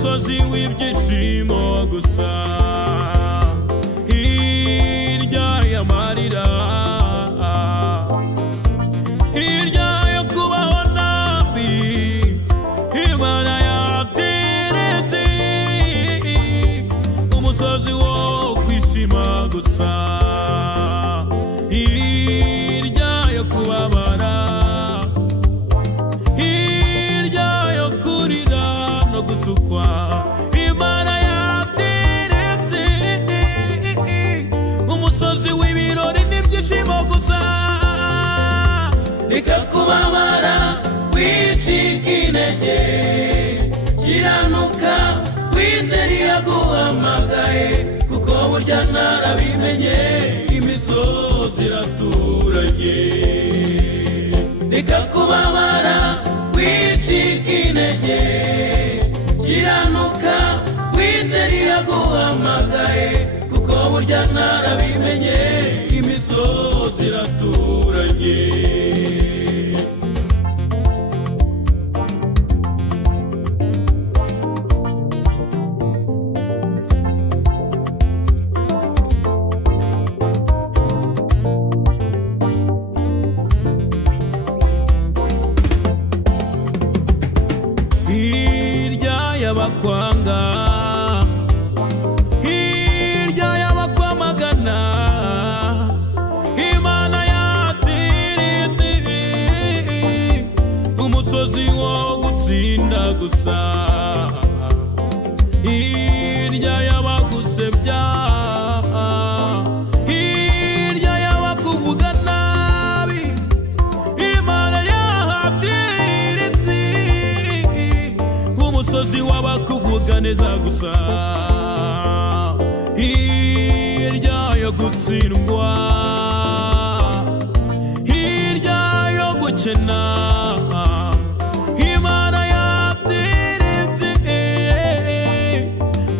umusozi w'ibyishimo gusa, hirya y'amarira, hirya yo kubaho nabi, Imana yateretse umusozi wo kwishima gusa, hirya yo kubabara, hirya yo kurira no gutukwa, Imana yateretse umusozi w'ibirori n'ibyishimo gusa. Reka kubabara wicika intege, kiranuka wizere yaguhamagaye, kuko burya narabimenye imisozi iraturanye. Reka kubabara wicika intege, kiranuka wizere yaguhamagaye, kuko burya narabimenye imisozi iraturanye. Hirya y'abakwanga, hirya y'abakwamagana, Imana yatirinde umusozi wo gutsinda gusa, hirya y'abagusebya, hirya y'abakuvuga nabi, Imana yatirinde umusozi w'abakuvuga neza gusa, hirya yo gutsindwa, hirya yo gukena, Imana yateretse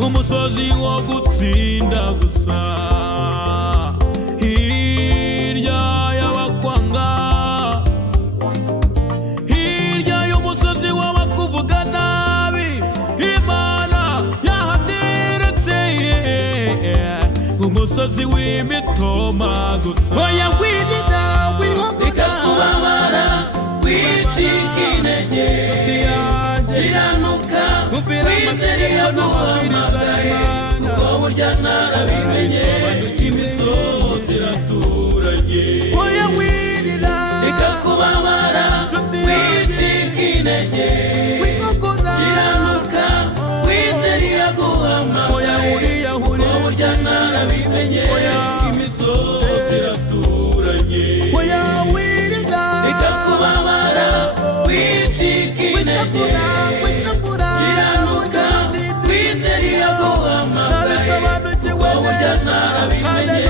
umusozi wo gutsinda gusa, hirya y'abakwanga, hirya y'umusozi w'abakuvuga nabi, Imana yahateretse umusozi w'imitoma gusa. Oya wirira wihogoza, reka kubabara wicika intege, kiranuka wizere yaguhamagaye, kuko burya narabimenye imisozi iraturanye. Oya wirira, reka kubabara wicika intege, kiranuka wizere yaguhamagaye, kuko burya narabimenye imisozi iraturanye. oya wirira, Reka kubabara wicika intege, kiranuka wizere yaguhamagaye, kuko burya narabimenye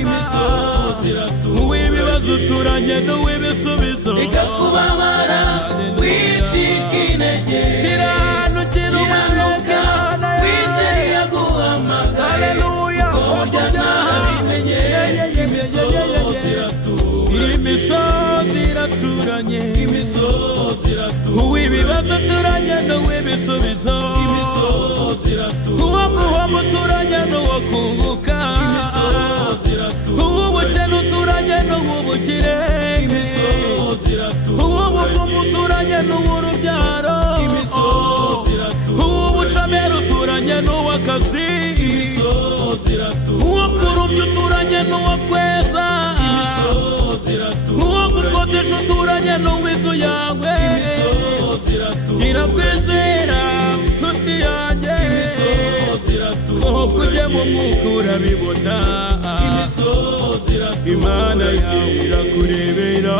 imisozi iraturanye. uw'ibibazo turanye n'uw'ibisubizo, Reka kubabara wicika intege, kiranuka wizere yaguhamagaye, kuko burya narabimenye imisozi iraturanye. imisozi iraturanye, Imisozi iraturanye. uw'ibibazo turanye n'uw'ibisubizo, Imisozi iraturanye. uwo guhomba uturanye n'uwo kunguka, Imisozi iraturanye. uw'ubukene uturanye n'uw'ubukire, Imisozi iraturanye. uw'ubukungu uturanye n'uw'urubyaro, Imisozi iraturanye. uw'ubushomeri uturanye n'uw'akazi, Imisozi iraturanye. uwo kurubya uturanye n'uwo kweza, Imisozi iraturanye. uwo gukodesha uturanye n'uw'inzu yawe. Imisozi iraturanye. gira kwizera nshuti yanjye, Imisozi iraturanye. sohoka ujye mu mwuka urabibona, Imisozi iraturanye. Imana yawe irakurebera.